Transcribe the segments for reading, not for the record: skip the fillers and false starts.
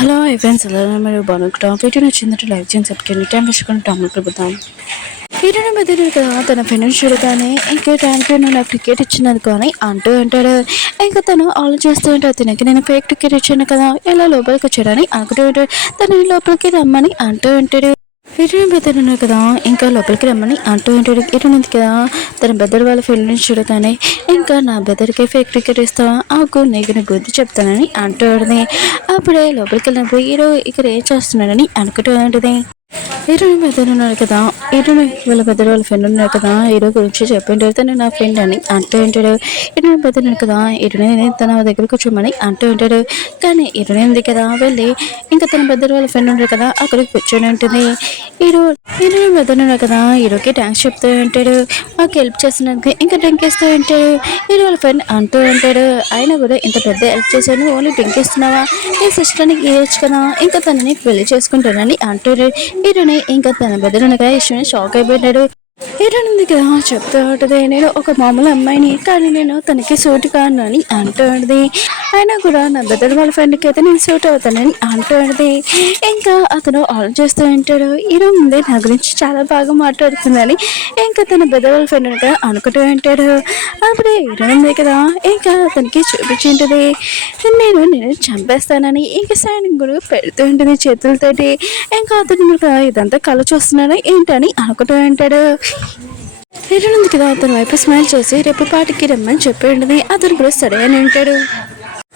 Hello friends, ఎలా మీరు బాగుంటాం. వీడియో నచ్చిందంటే లైక్ చేయండి, సబ్స్క్రైబ్ టైం వేసుకుని టైంలో కలుపుతాం. వీడియోని బదిలీ కదా తన ఫ్రెండ్స్ చూడగానే ఇంకా థ్యాంక్ యూ నాకు టికెట్ ఇచ్చినది కానీ అంటూ అంటాడు. ఇంకా తను ఆలోచిస్తూ ఉంటాడు, తినకి నేను ఫేక్ టికెట్ ఇచ్చాను కదా, ఎలా లోపలికి వచ్చాడని అనుకుంటూ ఉంటాడు. తను లోపలికి రమ్మని అంటూ ఉంటాడు. ఇటు బెదరున్నా కదా, ఇంకా లోపలికి రమ్మని అంటూ ఉంటాడు. ఇటు నుంచి కదా తన బెదర్ వాళ్ళ ఫ్రెండ్ని చూడగానే ఇంకా నా బెదర్కి ఫేక్ టికెట్ ఇస్తావా, ఆకు నీకు గుర్తు చెప్తానని అంటూ ఉంటుంది. అప్పుడే లోపలికి వెళ్ళినప్పుడు హీరో ఇక్కడ ఏం చేస్తున్నాడని అనుకుంటూ ఉంటుంది. హీరోని పెద్దలు ఉన్నారు కదా, హీరోని వాళ్ళ పెద్దలు వాళ్ళ ఫ్రెండ్ ఉన్నారు కదా, హీరో గురించి చెప్పింటారు. తను నా ఫ్రెండ్ అని అంటూ ఉంటాడు. హీరోని పెద్దలు కదా, హీరోని తన దగ్గర కూర్చోమని అంటూ ఉంటాడు. కానీ హీరోని ఉంది కదా వెళ్ళి ఇంకా తన పెద్దలు వాళ్ళ ఫ్రెండ్ ఉంటారు కదా అక్కడికి కూర్చొని ఉంటుంది. హీరోని పెద్దలు ఉన్నారు కదా, హీరోకి థ్యాంక్స్ చెప్తూ ఉంటాడు. మాకు హెల్ప్ చేసినందుకు ఇంకా డ్రింక్ ఇస్తూ ఉంటాడు. హీరో వాళ్ళ ఫ్రెండ్ అంటూ ఉంటాడు, ఆయన కూడా ఇంత పెద్ద హెల్ప్ చేశాను, ఓన్లీ డ్రింక్ ఇస్తున్నావా, నీ సిస్టర్ని ఇవ్వచ్చు కదా, ఇంకా తనని పెళ్లి చేసుకుంటానని అంటాడు. హీరోని ఇంకా తన బెదరునగా ఇష్టం షాక్ అయిపోయాడు. హీరోయిన్ ఉంది కదా చెప్తూ ఉంటుంది, నేను ఒక మామూలు అమ్మాయిని కానీ నేను తనకి సూట్ కాను అని అంటూ ఉంటుంది. అయినా కూడా నా బెదర్ వాళ్ళ ఫ్రెండ్కి అయితే నేను సూట్ అవుతానని అంటూ ఉంటుంది. ఇంకా అతను ఆలోచిస్తూ ఉంటాడు, హీరో ముందే నా గురించి చాలా బాగా మాట్లాడుతుందని ఇంకా తన బెదర్ వాళ్ళ ఫ్రెండ్ కదా అనుకుంటూ ఉంటాడు. అప్పుడే హీరోయిన్ ఉంది కదా ఇంకా అతనికి చూపించుంటుంది, నేను చంపేస్తానని ఇంకా సైన్ కూడా పెడుతూ ఉంటుంది చేతులతోటి. ఇంకా అతను ఇదంతా కళ చూస్తున్నాను ఏంటని అనుకుంటూ ఉంటాడు. హీరోయిన్ కదా అతని వైపు స్మైల్ చేసి రేపు పాటికి రమ్మని చెప్పి ఉంటుంది. అతను కూడా సరే అని ఉంటాడు.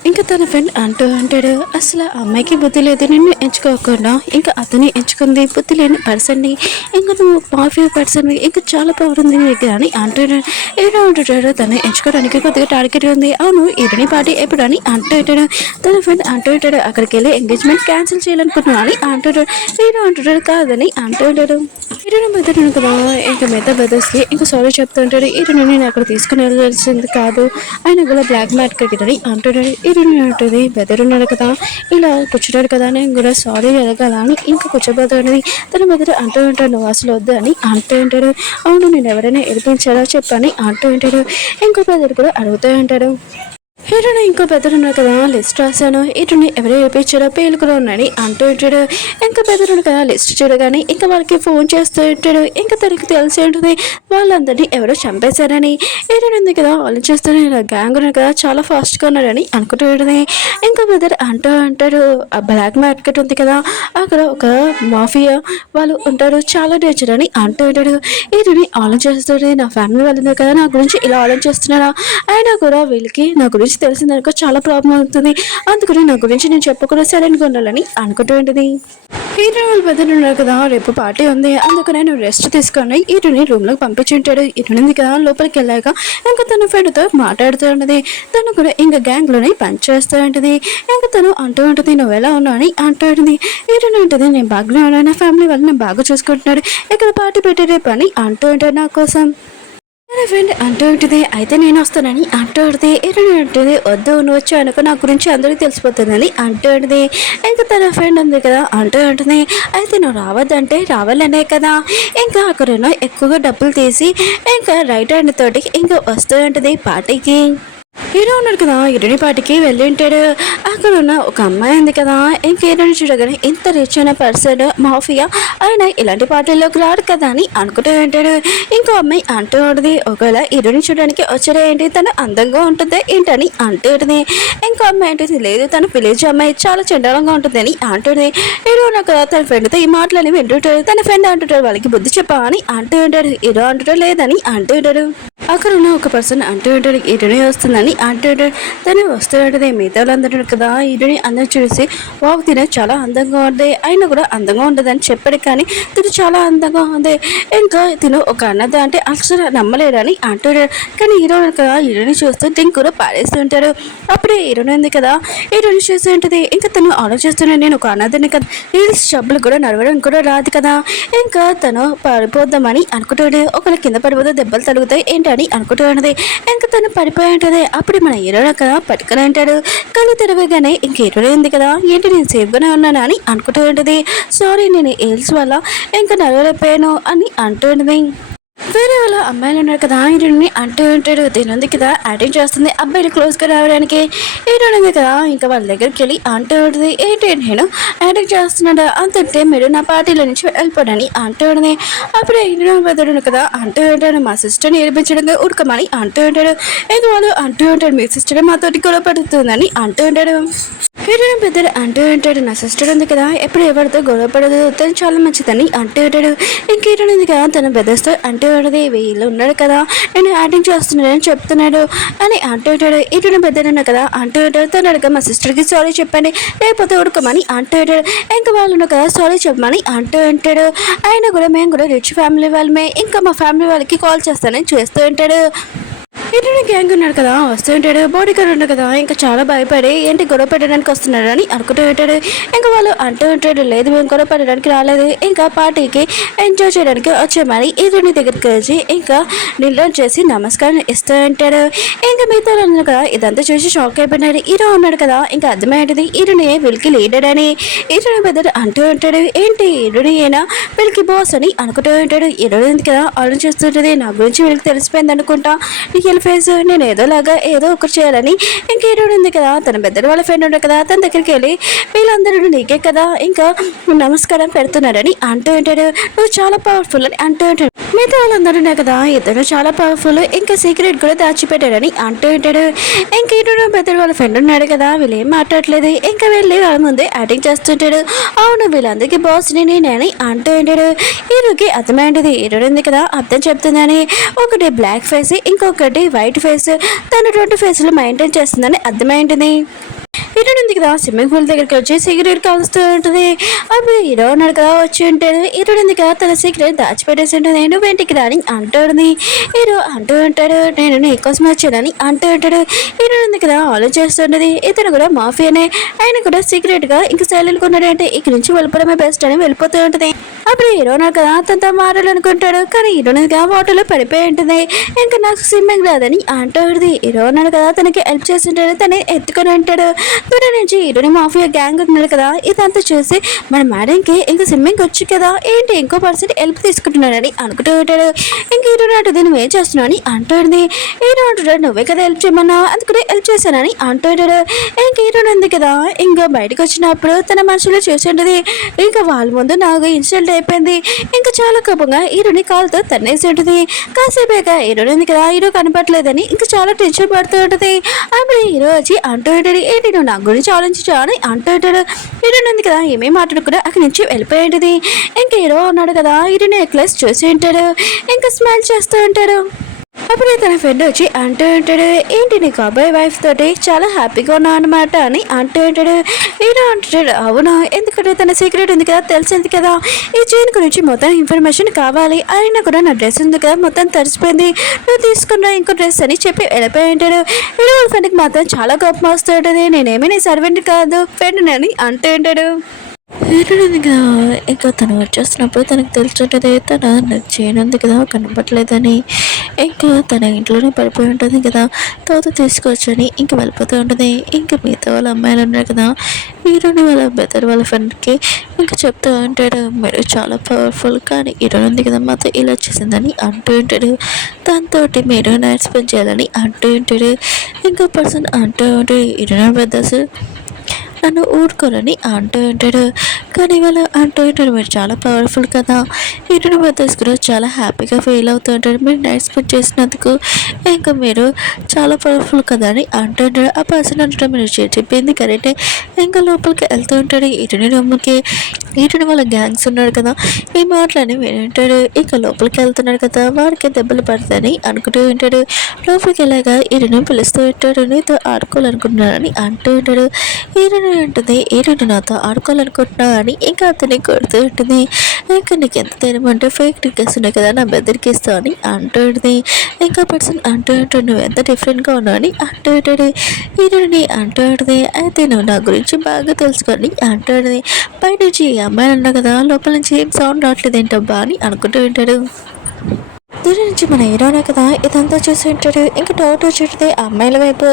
ఇంకా తన ఫ్రెండ్ అంటూ అంటాడు, అసలు ఆ అమ్మాయికి బుద్ధి లేదు, నిన్ను ఎంచుకోకుండా ఇంకా అతని ఎంచుకుంది, బుద్ధి లేని పర్సన్ని, ఇంకా నువ్వు మాఫియా పర్సన్వి, ఇంకా చాలా పవర్ ఉంది నీకు అని అంటాడు. ఏదో అంటుంటాడు, తను ఎంచుకోవడానికి కొద్దిగా టార్గెట్ ఉంది, అవును ఈడని పార్టీ ఎప్పుడు అని అంటూ ఉంటాడు. తన ఫ్రెండ్ అంటూ ఉంటాడు, అక్కడికి వెళ్ళి ఎంగేజ్మెంట్ క్యాన్సిల్ చేయాలనుకున్నాను అని అంటాడు. హీరో అంటుంటాడు కాదని అంటూ ఉంటాడు. హీరోని బెదర్ కదా ఇంకా మిగతా బ్రదర్స్కి ఇంకా సారీ చెప్తూ ఉంటాడు. హీరోని నేను అక్కడ తీసుకుని వెళ్ళాల్సింది కాదు, ఆయన కూడా బ్లాక్ మార్కెట్ అని అంటున్నాడు. హీరోని అంటుంది, బెదర్ ఉన్నాడు కదా ఇలా కూర్చున్నాడు కదా, నేను కూడా సారీ అడగాల అని ఇంకా కూర్చోబోతుంది. తన బెదర్ అంటూ ఉంటాడు, నువ్వు అసలు వద్దు అని అంటూ ఉంటాడు. అవును నేను ఎవరైనా ఏడిపించాలో చెప్పని అంటూ ఉంటాడు. ఇంకో బెదర్ కూడా అడుగుతూ ఉంటాడు. హీరోని ఇంకో బెదర్ ఉన్నారు కదా, లిస్ట్ రాశాను, హీరోని ఎవరు ఏడిపించారో పేలుకులో ఉన్నాడని అంటూ ఉంటాడు. ఇంకా బెదరుడు కదా లిస్ట్ చూడగానే ఇంకా వాళ్ళకి ఫోన్ చేస్తూ ఉంటాడు. ఇంకా తనకి తెలిసి ఉంటుంది వాళ్ళందరినీ ఎవరో చంపేశారని. హీరోని ఉంది కదా వాళ్ళు చేస్తూనే గ్యాంగ్ ఉన్నారు కదా చాలా ఫాస్ట్గా ఉన్నాడని అనుకుంటూ ఉంటుంది. ఇంకా బెదర్ అంటూ అంటాడు, ఆ బ్లాక్ మార్కెట్ ఉంది కదా అక్కడ ఒక మాఫియా వాళ్ళు ఉంటారు, చాలా డేంజర్ అని అంటూ ఉంటాడు. హీరోని ఆలోచిస్తుంది, నా ఫ్యామిలీ వాళ్ళు ఉన్నారు కదా నా గురించి ఇలా ఆలోచిస్తున్నారా, అయినా కూడా వీళ్ళకి నా గురించి తెలిసిందనుకో చాలా ప్రాబ్లం అవుతుంది, అందుకని నా గురించి నేను చెప్పకుండా సరైనగా ఉండాలని అనుకుంటూ ఉంటుంది. హీరో వాళ్ళ బెదర్ ఉన్నారు కదా రేపు పార్టీ ఉంది, అందుకని నేను రెస్ట్ తీసుకొని హీరోని రూమ్లోకి పంపించుంటాడు. హీరోని కదా లోపలికి వెళ్ళాక ఇంకా తన ఫ్రెండ్తో మాట్లాడుతూ ఉంటుంది. తను కూడా ఇంకా గ్యాంగ్లోనే పంచ్ చేస్తూ ఉంటుంది. ఇంకా తను అంటూ ఉంటుంది, నువ్వు ఎలా ఉన్నావు అని అంటూ ఉంటుంది. హీరోని ఉంటుంది, నేను బాగానే ఉన్నాను, నా ఫ్యామిలీ వాళ్ళు నేను బాగా చూసుకుంటున్నాడు, ఇక్కడ పార్టీ పెట్టే రేపు అని అంటూ ఉంటాడు నా కోసం. తన ఫ్రెండ్ అంటూ ఉంటుంది, అయితే నేను వస్తానని అంటూ ఉంటుంది. హీరోయిన్ ఉంటుంది, వద్దు నువ్వు వచ్చి అనుకో నా గురించి అందరికీ తెలిసిపోతుందని అంటూ ఉంటుంది. ఇంకా తన ఫ్రెండ్ ఉంది కదా అంటూ ఉంటుంది, అయితే నువ్వు రావద్దంటే రావాలనే కదా, ఇంకా అక్కడ ఎక్కువగా డబ్బులు తీసి ఇంకా రైట్ హ్యాండ్ తోటి ఇంకా వస్తూ ఉంటుంది పార్టీకి. హీరో ఉన్నాడు కదా హీరోని పార్టీకి వెళ్ళి ఉంటాడు. అక్కడ ఉన్న ఒక అమ్మాయి ఉంది కదా, ఇంకా హీరోని చూడగానే ఇంత రిచ్ అయిన పర్సన్ మాఫియా ఆయన ఇలాంటి పార్టీలోకి రాడు కదా అని అనుకుంటూ ఉంటాడు. ఇంకో అమ్మాయి అంటూ ఉంటుంది, ఒకవేళ హీరోని చూడడానికి వచ్చారా ఏంటి, తను అందంగా ఉంటుంది ఏంటని అంటూ ఉంటుంది. ఇంకో అమ్మాయి అంటే లేదు తను విలేజ్ అమ్మాయి చాలా చండాలంగా ఉంటుంది అని అంటుంది. హీరో ఉన్నాడు కదా తన ఫ్రెండ్తో ఈ మాటలని వింటుంటాడు. తన ఫ్రెండ్ అంటుంటాడు, వాళ్ళకి బుద్ధి చెప్పా అని అంటూ ఉంటాడు. హీరో అంటుంటాడు లేదని అంటూ ఉంటాడు. అక్కడ ఉన్న ఒక పర్సన్ అంటూ ఉంటాడు, హీరోని వస్తుందని అంటూ ఉంటాడు. తను వస్తూ ఉంటుంది, మిగతా వాళ్ళందరూ కదా హీరోని అందరూ చూసి వావ్ తినే చాలా అందంగా ఉంది, ఆయన కూడా అందంగా ఉండదని చెప్పాడు కానీ తిను చాలా అందంగా ఉంది, ఇంకా తిను ఒక అన్నది అంటే అసలు నమ్మలేడని అంటాడు. కానీ హీరో కదా హీరోని చూస్తూ డ్రింక్ కూడా పాడేస్తూ ఉంటాడు. అప్పుడే హీరోని ఉంది కదా హీరోని చూస్తూ ఉంటుంది, ఇంకా తను ఆలోచిస్తున్నాడు, నేను ఒక అన్నదని కదా, హీల్స్ డబ్బులు కూడా నడవడం కూడా రాదు కదా, ఇంకా తను పడిపోద్దామని అనుకుంటాడు. ఒకవేళ కింద పడిపోతే దెబ్బలు తగులుతాయి ఏంటని అనుకుంటూ ఉంటుంది. ఇంకా తను పడిపోయి ఉంటుంది. అప్పుడు మన హీరో కదా పట్టుకుని అంటాడు. కళ్ళు తెరవగానే ఇంక హీరో ఉంది కదా, ఏంటి నేను సేఫ్గానే ఉన్నాను అని అనుకుంటూ ఉంటుంది. సారీ నేను హీల్స్ వల్ల ఇంకా నడవలేకపోయాను అని అంటూ ఉంటుంది. వేరే వాళ్ళ అమ్మాయిలు ఉన్నారు కదా హీరోయిన్ని అంటూ ఉంటాడు. తినుంది కదా యాక్టింగ్ చేస్తుంది అబ్బాయిలు క్లోజ్గా రావడానికి. హీరోయిన్ ఉంది కదా ఇంకా వాళ్ళ దగ్గరికి వెళ్ళి అంటూ ఉంటుంది, ఏంటి నేను యాక్టింగ్ చేస్తున్నాడా అంతంటే మీరు నా పార్టీలో నుంచి వెళ్ళిపోడని అంటూ ఉంటుంది. అప్పుడే హీరోయిన్ బెదరుడు కదా అంటూ ఉంటాడు, మా సిస్టర్ని ఏడిపించడంగా ఉడకమని అంటూ ఉంటాడు. ఏదో వాళ్ళు అంటూ ఉంటాడు, మీ సిస్టర్ మాతోటి గొడవ పడుతుందని అంటూ ఉంటాడు. హీరోయిన్ పెద్దడు అంటూ ఉంటాడు, నా సిస్టర్ ఉంది కదా ఎప్పుడు ఎవరితో గొడవ పడదు, తను చాలా మంచిదని అంటూ ఉంటాడు. ఇంక హీరోయిన్ ఉంది కదా తన బెదర్స్తో అంటూ ఉంటుంది, వీళ్ళు ఉన్నాడు కదా నేను యాక్టింగ్ చేస్తున్నాడని చెప్తున్నాడు అని అంటూ ఉంటాడు. హీరోయిన్ పెద్దడు కదా అంటూ ఉంటాడు, తను అడగ మా సిస్టర్కి సారీ చెప్పండి లేకపోతే ఉడకమని అంటూ ఉంటాడు. ఇంకా వాళ్ళు ఉన్నారు కదా సారీ చెప్పమని అంటూ ఉంటాడు. ఆయన కూడా మేము కూడా రిచ్ ఫ్యామిలీ వాళ్ళమే, ఇంకా మా ఫ్యామిలీ వాళ్ళకి కాల్ చేస్తానని చేస్తూ ఉంటాడు. ఇటు గ్యాంగ్ ఉన్నాడు కదా వస్తూ ఉంటాడు, బాడీ గార్డ్ ఉన్నాడు కదా ఇంకా చాలా భయపడి ఏంటి గొడవ పెట్టడానికి వస్తున్నాడు అని అనుకుంటూ ఉంటాడు. ఇంకా వాళ్ళు అంటూ ఉంటాడు, లేదు మేము గొడవ పెట్టడానికి రాలేదు, ఇంకా పార్టీకి ఎంజాయ్ చేయడానికి వచ్చామని హీరోని దగ్గరికి వచ్చి ఇంకా నీళ్ళు చేసి నమస్కారం ఇస్తూ ఉంటాడు. ఇంకా మిగతా ఉన్నారు కదా ఇదంతా చూసి షాక్ అయిపోయినాడు. హీరో ఉన్నాడు కదా ఇంకా అర్థమయ్యేది హీరోని వీళ్ళకి లీడర్ అని. హీరోని పెద్దడు అంటూ ఉంటాడు, ఏంటి హీరోని అయినా వీళ్ళకి బాస్ అని అనుకుంటూ ఉంటాడు. హీరోని కదా ఆలోచిస్తుంటుంది, నా గురించి వీళ్ళకి తెలిసిపోయింది అనుకుంటా ఫేస్ నేను ఏదోలాగా ఏదో ఒకటి చేయాలని. ఇంకా హీరోడు ఉంది కదా తన పెద్దలు వాళ్ళ ఫ్రెండ్ ఉండే కదా తన దగ్గరికి వెళ్ళి వీళ్ళందరూ నీకే కదా ఇంకా నమస్కారం పెడుతున్నాడని అంటూ ఉంటాడు, నువ్వు చాలా పవర్ఫుల్ అని అంటూ ఉంటాడు. మిగతా వాళ్ళందరూ ఉన్నాయి కదా ఇతను చాలా పవర్ఫుల్ ఇంకా సీక్రెట్ కూడా దాచిపెట్టాడని అంటూ ఉంటాడు. ఇంకా హీరోడు పెద్దలు వాళ్ళ ఫ్రెండ్ ఉన్నాడు కదా వీళ్ళు ఏం మాట్లాడలేదు. ఇంకా వెళ్ళి వాళ్ళ ముందే యాక్టింగ్ చేస్తుంటాడు, అవును వీళ్ళందరికీ బాస్ నేనని అంటూ ఉంటాడు. హీరోకి అర్థమైంది హీరోడు ఉంది కదా అర్థం చెప్తుందని. ఒకటి బ్లాక్ ఫేస్ ఇంకొకటి వైట్ ఫేస్, తను 2 ఫేస్లు మెయింటైన్ చేస్తుందని అర్థమైంటుంది. హీరోయిన్ ఉంది కదా స్విమ్మింగ్ పూల్ దగ్గరికి వచ్చి సిగరెట్ కాలుస్తూ ఉంటుంది. అప్పుడు హీరో ఉన్నాడు కదా వచ్చి ఉంటాడు. హీరోయిన్ ఉంది కదా తన సిగరెట్ దాచిపెట్టేసి ఉంటుంది, నువ్వు ఇంటికి రాని అంటుంది. హీరో అంటూ ఉంటాడు, నేను నీకోసం వచ్చానని అంటూ ఉంటాడు. హీరోయిన్ ఉంది కదా ఆలోచిస్తుంటది, ఇతను కూడా మాఫియానే, ఆయన కూడా సీక్రెట్ గా ఇంకా సైలెంట్ ఉన్నాడు అంటే ఇక్కడి నుంచి వెళ్ళిపోవడమే బెస్ట్ అని వెళ్ళిపోతూ ఉంటుంది. అప్పుడు హీరో ఉన్నాడు కదా తనతో మారాలనుకుంటాడు కానీ హీరోయిన్ గా వాటర్లో పడిపోయి ఉంటుంది. ఇంకా నాకు స్విమ్మింగ్ రాదని అంటూ ఉంటుంది. హీరో ఉన్నాడు కదా తనకి హెల్ప్ చేస్తుంటాడు, తనే ఎత్తుకొని ఉంటాడు. దూరం నుంచి హీరోని మాఫియా గ్యాంగ్ ఉన్నాడు కదా ఇదంతా చూసి మన మేడంకి ఇంకా స్విమ్మింగ్ వచ్చు కదా ఏంటి ఇంకో పర్సెంట్ హెల్ప్ తీసుకుంటున్నాడని అనుకుంటూ ఉంటాడు. ఇంక హీరో అంటుంది నువ్వేం చేస్తున్నావు అని అంటుంది. హీరో అంటాడు నువ్వే కదా హెల్ప్ చేయమన్నావు అందుకనే హెల్ప్ చేశానని అంటూ ఉంటాడు. ఇంక హీరోయిన్ ఉంది కదా ఇంకా బయటకు వచ్చినప్పుడు తన మనసులో చూసి ఉంటుంది, ఇంకా వాళ్ళ ముందు నాకు ఇన్సిడెంట్ అయిపోయింది. ఇంకా చాలా కోపంగా హీరోని కాలుతో తన్నేసి ఉంటుంది. కాసేపేగా హీరోయిన్ ఉంది కదా హీరో కనపట్లేదని ఇంకా చాలా టెన్షన్ పడుతూ ఉంటుంది. అప్పుడు హీరో వచ్చి అంటూ ఉంటాడు, ఏంటి నువ్వు నా గురించి ఆలోచించా అని అంటూ ఉంటాడు. హీరోయిన్ ఉంది కదా ఏమేమి మాట్లాడుకున్నా అక్కడి నుంచి వెళ్ళిపోయింది. ఇంకా హీరో ఉన్నాడు కదా హీరోయిన్ నెక్లెస్ చూసి ఉంటాడు, ఇంకా స్మైల్ చేస్తూ ఉంటాడు. అప్పుడే తన ఫ్రెండ్ వచ్చి అంటూ ఉంటాడు, ఏంటి నీకు అబ్బాయి వైఫ్ తోటి చాలా హ్యాపీగా ఉన్నావు అనమాట అని అంటూ ఉంటాడు. హీరో అంటాడు, అవునా ఎందుకంటే తన సీక్రెట్ ఉంది కదా తెలిసింది కదా ఈ చైన్ గురించి మొత్తం ఇన్ఫర్మేషన్ కావాలి, అయినా కూడా నా డ్రెస్ ఉంది కదా మొత్తం తడిసిపోయింది, నువ్వు తీసుకున్న ఇంకో డ్రెస్ అని చెప్పి వెళ్ళిపోయి ఉంటాడు. హీరో వాళ్ళ ఫ్రెండ్కి మాత్రం చాలా కోపం వస్తూ ఉంటుంది, నేనేమీ నీ సర్వెంట్ కాదు ఫ్రెండ్ అని అంటూ ఉంటాడు. హీరోయిన్ కదా ఇంకా తను వచ్చేస్తున్నప్పుడు తనకు తెలుసుంటుంది తన చేయనుంది కదా కనపట్లేదని. ఇంకా తన ఇంట్లోనే పడిపోయి ఉంటుంది కదా తర్వాత తీసుకొచ్చని ఇంకా వెళ్ళిపోతూ ఉంటుంది. ఇంకా మిగతా వాళ్ళ అమ్మాయిలు ఉన్నారు కదా హీరోని వాళ్ళ బెదర్ వాళ్ళ ఫ్రెండ్కి ఇంకా చెప్తూ ఉంటాడు, మీరు చాలా పవర్ఫుల్ కానీ హీరోయిన్ ఉంది కదా మాతో ఇలా చేసిందని అంటూ ఉంటాడు. దాంతో మీరు నైట్ స్పెండ్ చేయాలని అంటూ ఉంటాడు. ఇంకో పర్సన్ అంటూ ఉంటాడు, హీరోయిన్ బెదర్స్ నన్ను ఊరుకోరని అంటూ ఉంటాడు. కానీ వాళ్ళు అంటూ ఉంటాడు, మీరు చాలా పవర్ఫుల్ కదా హీరోయిన్ బ్రదర్స్ కూడా చాలా హ్యాపీగా ఫీల్ అవుతూ ఉంటాడు, మీరు నైట్ స్పెండ్ చేసినందుకు ఇంకా మీరు చాలా పవర్ఫుల్ కదా అని అంటూ ఉంటాడు. ఆ పర్సన్ అంటాడు, మీరు చెప్పింది కరెక్టే. ఇంకా లోపలికి వెళ్తూ ఉంటాడు హీరోయిన్ రూమ్కి. హీరోయిన్ వాళ్ళ గ్యాంగ్స్ ఉన్నాడు కదా ఈ మాటలని వింటాడు. ఇంకా లోపలికి వెళ్తున్నాడు కదా వాడికి దెబ్బలు పడతాయని అనుకుంటూ ఉంటాడు. లోపలికి వెళ్ళాగా హీరోయిన్ పిలుస్తూ ఉంటాడు, నీతో ఆడుకోవాలనుకుంటున్నానని అంటూ ఉంటాడు. హీరోయిన్ ఉంటుంది, హీరోయిన్ నాతో ఆడుకోవాలనుకుంటున్నా అని ఇంకా అతన్ని కొడుతూ ఉంటుంది. ఇంకా నీకు ఎంత ధైర్యం అంటే ఫేక్ టికెట్స్ ఉన్నాయి కదా నా బెదరికి ఇస్తావు అని అంటూ ఉంటుంది. ఇంకా పర్సన్ అంటూ ఉంటాడు, నువ్వు ఎంత డిఫరెంట్గా ఉన్నావు అని అంటూ ఉంటాడు. హీరోయిన్ అంటూ ఉంటుంది, అయితే నువ్వు నా గురించి బాగా తెలుసుకొని అంటూ ఉంటుంది. పై నుంచి అమ్మాయిలు అన్నా కదా లోపల నుంచి ఏం సౌండ్ రావట్లేదు ఏంటబ్బా అని అనుకుంటూ ఉంటాడు. దూరం నుంచి మన హీరోనే కదా ఇదంతా చూసి ఉంటాడు. ఇంకా డౌట్ వచ్చేటది అమ్మాయిల వైపు.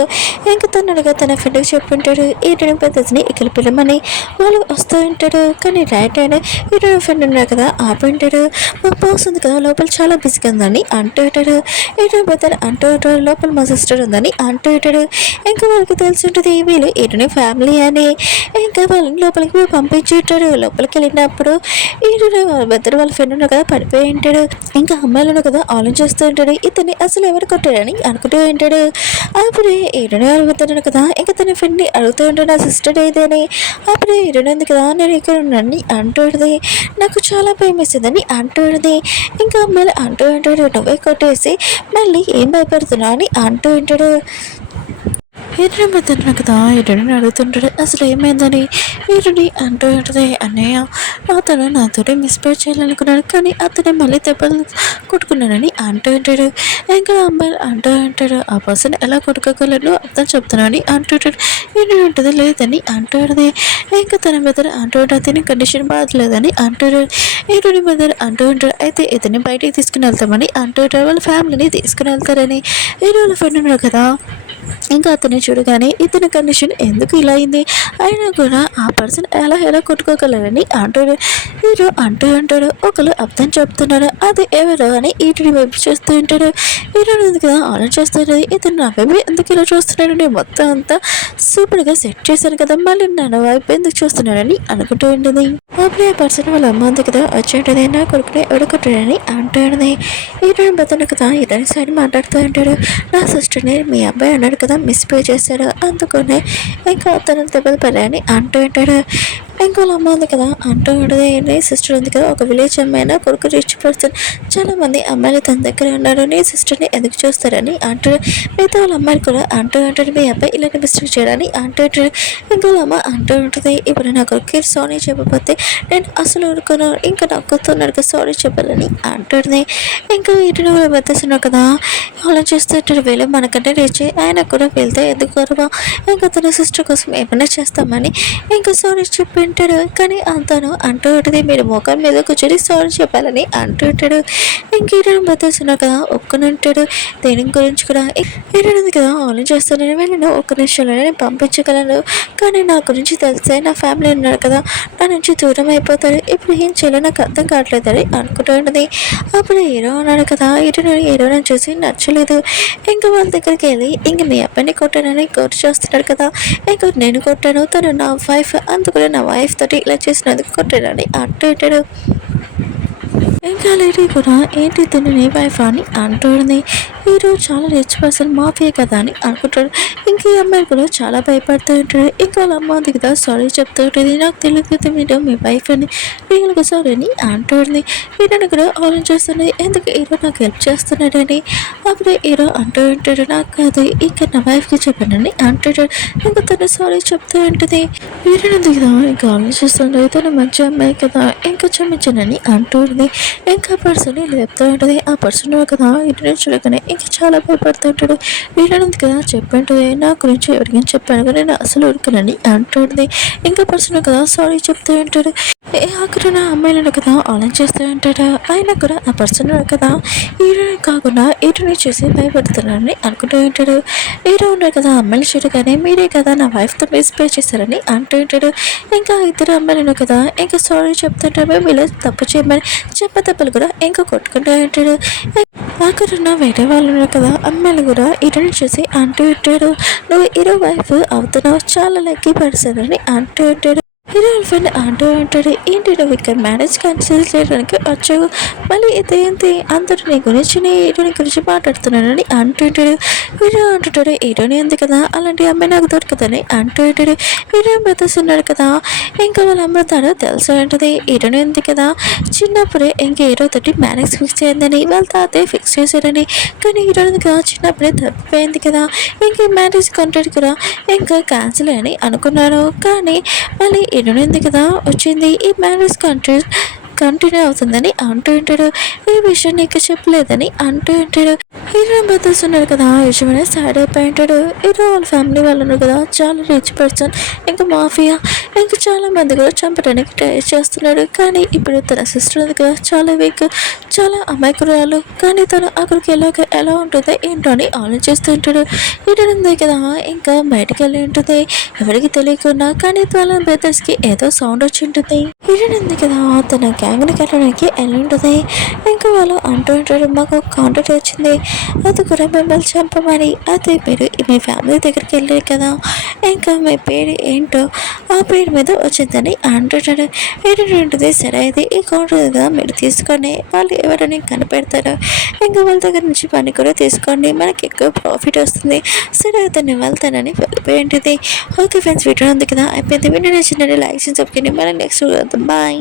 ఇంకా తనగా తన ఫ్రెండ్కి చెప్పుంటాడు హీరోయిన్ పద్ధతిని ఇక్కడ పిల్లమని. వాళ్ళు వస్తూ ఉంటాడు. కానీ రైట్ అయినా హీరోయిన్ ఫ్రెండ్ ఉన్నారు కదా ఆపుంటాడు. మా బాస్ ఉంది కదా లోపల చాలా బిజీగా ఉందని అంటూ ఉంటాడు. హీరోయిన్ పద్ధతి అంటూ ఉంటాడు లోపల మా సిస్టర్ ఉందని అంటూ ఉంటాడు. ఇంకా వాళ్ళకి తెలిసి ఉంటుంది వీళ్ళు హీరోయిన్ ఫ్యామిలీ అని. ఇంకా వాళ్ళని లోపలికి పంపించి ఉంటాడు. లోపలికి వెళ్ళినప్పుడు హీరోయిన్ వాళ్ళ ఫ్రెండ్ ఉన్నారు కదా పడిపోయి ఉంటాడు. ఇంకా అమ్మాయిలను కదా ఆలోచిస్తూ ఉంటాడు ఇతన్ని అసలు ఎవరు కొట్టాడని అనుకుంటూ ఉంటాడు. అప్పుడే హీరోని అడుగుతున్నాడు కదా ఇంకా తన ఫ్రెండ్ని అడుగుతూ ఉంటాడు నా సిస్టర్ ఏదని. అప్పుడే హీరోని ఉంది కదా నేను ఇక్కడ ఉన్నాను అంటుంది. నాకు చాలా భయం వేసిందని అంటుంది. ఇంకా అమ్మాయిలు అంటూ ఉంటాడు నువ్వే కొట్టేసి మళ్ళీ ఏం భయపడుతున్నావు అని అంటూ ఉంటాడు. హీరోని పెద్దను కదా హీరోని అడుగుతుంటాడు అసలు ఏమైందని. హీరోని అంటూ ఉంటుంది అన్నయ్య అతను నాతోనే మిస్పేర్ చేయాలనుకున్నాడు కానీ అతనే మళ్ళీ దెబ్బలు కొట్టుకున్నాడని అంటూ ఉంటాడు. ఇంకా అమ్మాయిలు అంటూ ఉంటాడు ఆ పర్సన్ ఎలా కొట్టుకోగలను అర్థం చెప్తున్నాను అంటుంటాడు. హీరోని ఉంటుంది లేదని అంటుంది. ఇంకా తన మెదడు అంటూ ఉంటాడు తిని కండిషన్ బాధలేదని అంటాడు. హీరోని మెదడు అంటూ ఉంటాడు అయితే ఇతన్ని బయటికి తీసుకుని వెళ్తామని అంటూ ఉంటాడు. వాళ్ళ ఫ్యామిలీని తీసుకుని వెళ్తారని. హీరోల ఫ్రెండ్ ఉన్నాడు కదా ఇంకా అతన్ని చూడగానే ఇతని కండిషన్ ఎందుకు ఇలా అయింది అయినా కూడా ఆ పర్సన్ ఎలా కొట్టుకోగలరని అంటాడు. హీరో అంటూ ఉంటాడు ఒకరు అర్థం చెప్తున్నారు అది ఎవరో అని వీటిని వైపు చేస్తూ ఉంటాడు. హీరో ఉంది కదా ఆలోచన చేస్తాడు ఇతను నా వైపు ఎందుకు ఇలా చూస్తున్నాడు నేను మొత్తం అంతా సూపర్గా సెట్ చేశాను కదా మళ్ళీ నన్ను వైపు ఎందుకు చూస్తున్నాడని అనుకుంటూ ఉంటుంది. అప్పుడే ఆ పర్సన్ వాళ్ళ అమ్మ ఉంది కదా వచ్చేటది నా కొడుకునే ఎవడుకుంటాడని అంటాడు. హీరోని బతను కదా ఇతని సైడ్ మాట్లాడుతూ ఉంటాడు నా సిస్టర్ని మీ అబ్బాయి అన్నాడు కదా మిస్పే చేశాడు అందుకనే ఇంకా తన దెబ్బలు పడాయని అంటూ ఉంటాడు. ఇంకా వాళ్ళ అమ్మ ఉంది కదా అంటూ ఉంటుంది సిస్టర్ ఉంది కదా ఒక విలేజ్ అమ్మాయినా కొడుకు రిచ్ పర్సన్ చాలా మంది అమ్మాయిలు తన దగ్గర ఉన్నారు నీ సిస్టర్ని ఎందుకు చూస్తారని అంటాడు. మిగతా వాళ్ళ అమ్మాయిలు కూడా అంటూ ఉంటాడు మీ అబ్బాయి ఇలాంటి మిస్టేక్ చేయడాని అంటూ ఉంటాడు. ఇంకా వాళ్ళ అమ్మ అంటూ ఉంటుంది ఇప్పుడు నా కొడుకు సారీ చెప్పకపోతే నేను అసలు ఊరుకోను ఇంకా నక్కుతున్నాడు కదా సారీ చెప్పాలని అంటుంది. ఇంకా ఇటు బతిస్తున్నారు కదా అలా చేస్తుంటారు వీళ్ళు మనకంటే రిచ్ ఆయన కూడా వెళ్తే ఎందుకు గొడవ ఇంకా తన సిస్టర్ కోసం ఏమైనా చేస్తామని ఇంకా సారీ చెప్పి ఉంటాడు. కానీ అంతను అంటూ ఉంటుంది మీరు ముఖం మీద కూర్చొని సారీ చెప్పాలని అంటూ ఉంటాడు. ఇంక హీరోని బతిస్తున్నారు కదా ఒక్కని ఉంటాడు దేని గురించి కూడా హీరోని కదా ఆలోచిస్తాను నేను ఒక్క నిమిషంలో నేను పంపించగలను కానీ నా గురించి తెలిసే నా ఫ్యామిలీ ఉన్నారు కదా నా నుంచి దూరం అయిపోతారు ఇప్పుడు ఏం చేయాలో నాకు అర్థం కావట్లేదని అనుకుంటూ ఉంటుంది. అప్పుడు హీరో ఉన్నాడు కదా హీరోని చూసి నచ్చలేదు. ఇంకా వాళ్ళ దగ్గరికి వెళ్ళి ఇంక మీ అబ్బాయిని కొట్టానని కోర్టు చేస్తున్నాడు కదా ఇంకా నేను కొట్టాను తను నా వైఫ్ అందుకని నా వైఫ్ తోటి ఇలా చేసినందుకు కొట్టాడని అంటూ ఉంటాడు. ఇంకా లేడీ కూడా ఏంటి తను నీ వైఫ్ అని అంటుంది. హీరో చాలా రిచ్ పర్సన్ మాఫియా కదా అని అనుకుంటాడు. ఇంక ఈ అమ్మాయి కూడా చాలా భయపడుతూ ఉంటాడు. ఇంకా వాళ్ళ అమ్మ దిగుతా సారీ చెప్తూ ఉంటుంది నాకు తెలియదు కదా మీరు మీ వైఫ్ అని రియల్గా సారీ అని అంటుంది. హీరోని కూడా ఆలోచిస్తుంది ఎందుకు హీరో నాకు హెల్ప్ చేస్తున్నాడని. అప్పుడే హీరో అంటూ ఉంటాడు నాకు కాదు ఇంకా నా వైఫ్కి చెప్పానని అంటుంటాడు. ఇంకా తను సారీ చెప్తూ ఉంటుంది. హీరోని దిగుదా ఇంకా ఆలోచిస్తుంది తను మంచి అమ్మాయి కదా ఇంకా క్షమించనని అంటుంది. ఇంకా పర్సన్ ఇలా చెప్తూ ఉంటుంది ఆ పర్సన్ కదా ఇంటి చూడగానే ఇంకా చాలా భయపడుతుంటాడు. వీళ్ళని కదా చెప్పంటుంది నా గురించి ఎవరికైనా చెప్పాను కానీ నేను అసలు ఉరకనని అంటుంది. ఇంకా పర్సన్ కదా సారీ చెప్తూ ఉంటాడు. అక్కడ నా అమ్మాయిలను కదా ఆలోచన చేస్తూ ఉంటాడు. ఆయన కూడా ఆ పర్సన్ కదా హీరోని కాకుండా హీరోని చూసి భయపడుతున్నారని అనుకుంటూ ఉంటాడు. హీరో ఉన్నారు కదా అమ్మాయిలు చూడగానే మీరే కదా నా వైఫ్తో మిస్పేర్ చేశారని అంటూ ఉంటాడు. ఇంకా ఇద్దరు అమ్మాయిలను కదా ఇంకా సారీ చెప్తుంటారు వీళ్ళు తప్పు చేయమని చెప్పతప్పులు కూడా ఇంకా కొట్టుకుంటూ ఉంటాడు. అక్కడున్న వేరే వాళ్ళు ఉన్నారు కదా అమ్మాయిలు కూడా హీరోని చూసి అంటూ ఉంటాడు నువ్వు హీరో వైఫ్ అవుతున్నావు చాలా లక్కీ పర్సన్ అని అంటూ ఉంటాడు. హీరో ఫ్రెండ్ అంటూ ఉంటాడు ఏంటి నువ్వు ఇక్కడ మ్యారేజ్ క్యాన్సిల్ చేయడానికి వచ్చావు మళ్ళీ ఇదేంటి అందరూ నీ గురించి హీరోని గురించి మాట్లాడుతున్నానని అంటుంటాడు. హీరో అంటుంటాడు హీరోని ఉంది కదా అలాంటి అమ్మాయి నాకు దొరకదని అంటూ ఉంటాడు. హీరో బెతస్తున్నాడు కదా ఇంకా వాళ్ళ అమ్మ తను తెలుసు ఉంటుంది హీరోని ఉంది కదా చిన్నప్పుడే ఇంకా హీరో తోటి మ్యారేజ్ ఫిక్స్ అయిందని వాళ్ళ తాతే ఫిక్స్ చేశారని కానీ హీరోని కదా చిన్నప్పుడే తప్పిపోయింది కదా ఇంకా మ్యారేజ్ కాంట్రాక్ట్ కూడా ఇంకా క్యాన్సిల్ అని అనుకున్నాను కానీ మళ్ళీ హీరోయిన్ కదా వచ్చింది ఈ మ్యారేజ్ కంటిన్యూ అవుతుందని అంటూ ఉంటాడు. ఈ విషయం నీకు చెప్పలేదని అంటూ ఉంటాడు. హీరో బ్రదర్స్ ఉన్నారు కదా విషయమనే సాడ్ అయిపోయి ఉంటాడు. హీరో వాళ్ళ ఫ్యామిలీ వాళ్ళు ఉన్నారు కదా చాలా రిచ్ పర్సన్ ఇంకా మాఫియా ఇంకా చాలా మంది కూడా చంపడానికి ట్రై చేస్తున్నాడు. కానీ ఇప్పుడు తన సిస్టర్ ఉంది కదా, చాలా వీక్, చాలా అమాయకురాలు. కానీ తను అక్కడికి ఎలా ఉంటుందో ఏంటో అని ఆలోచిస్తూ ఉంటాడు. ఉంది కదా, ఇంకా బయటకు వెళ్ళి ఉంటుంది ఎవరికి తెలియకుండా. కానీ వాళ్ళ బ్రదర్స్కి ఏదో సౌండ్ వచ్చి ఉంటుంది. ఉంది కదా, తన గ్యాంగ్ని కట్టడానికి వెళ్ళి ఉంటుంది. ఇంకా వాళ్ళు అంటూ ఉంటారు, మాకు కాంటాక్ట్ వచ్చింది, అది కూడా మిమ్మల్ని చంపమని. అదే మీరు మీ ఫ్యామిలీ దగ్గరికి వెళ్ళారు కదా, ఇంకా మీ పేరు ఏంటో ఆ పేరు మీద వచ్చిందని అంటుంటాడు. ఏంటంటే సరే అయితే ఈ కౌంటర్ కదా మీరు తీసుకొని వాళ్ళు ఎవరైనా కనిపెడతారో ఇంకా వాళ్ళ దగ్గర నుంచి పని కూడా తీసుకోండి, మనకి ఎక్కువ ప్రాఫిట్ వస్తుంది. సరే అయితే నేను వెళ్తానని వెళ్ళిపోయింటుంది. ఓకే ఫ్రెండ్స్, వీడియో ఉంది కదా అయిపోయింది. వీడియో నచ్చిందంటే లైక్ చేసి సబ్స్క్రైబ్ చేయండి. మళ్ళీ నెక్స్ట్ బాయ్.